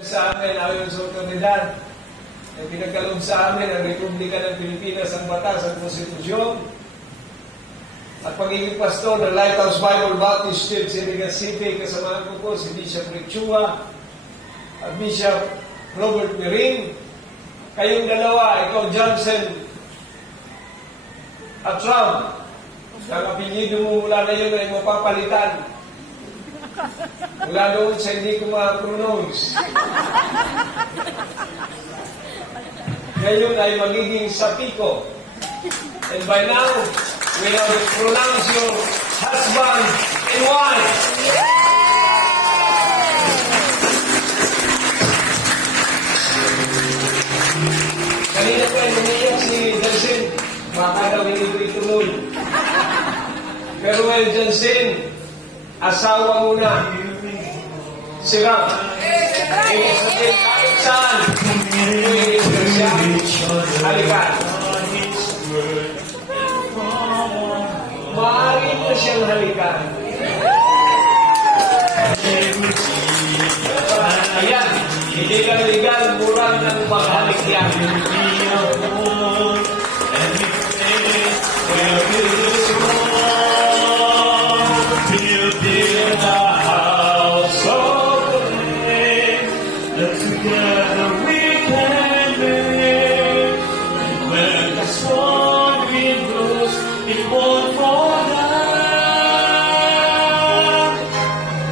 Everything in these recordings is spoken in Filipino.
Sa amin, ayon sa otoridad, na pinagkaloob sa amin ang Republika ng Pilipinas, ang batas, ang konstitusyon, at pagiging pastor ng Lighthouse Bible Baptist Church sa Legazpi, kasamahan ko po si Bishop Rick Chua at Bishop Robert Miring. Kayong dalawa, ikaw Johnson at Trump, ang apelyido mo mula na yun ay mapapalitan. Mula doon sa hindi ko ma-pronounce. Ngayon ay magiging Sapiko. And by now, we have pronounced your husband and wife. Kanina po ay umiyak si Jansen. Baka daw hindi ko ituloy. Pero well, Jansen, asawa mo na. Sira. Ibig sabihin, kahit saan. Halika. Maaari na siyang halikan. Ayan, hindi ka legal, murang ng paghalik yan. Together we can live. When the storm wind blows, it won't fall down.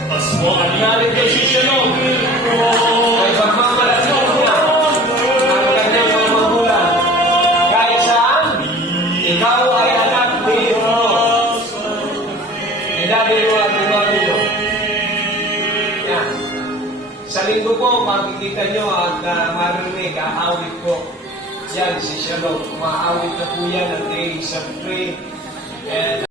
A small Galing kay Shishalom. Ay pagmamalas mo niya. Ang kanyang pagmamulan. Kahit saan, ikaw ay anak ni Diyos. Ilabi mo ang limamilo. Yan. Sa linggo po, makikita nyo at marinig, aawit ko. Yan, si Shalom. Umaawit na po yan ang days of prayer. And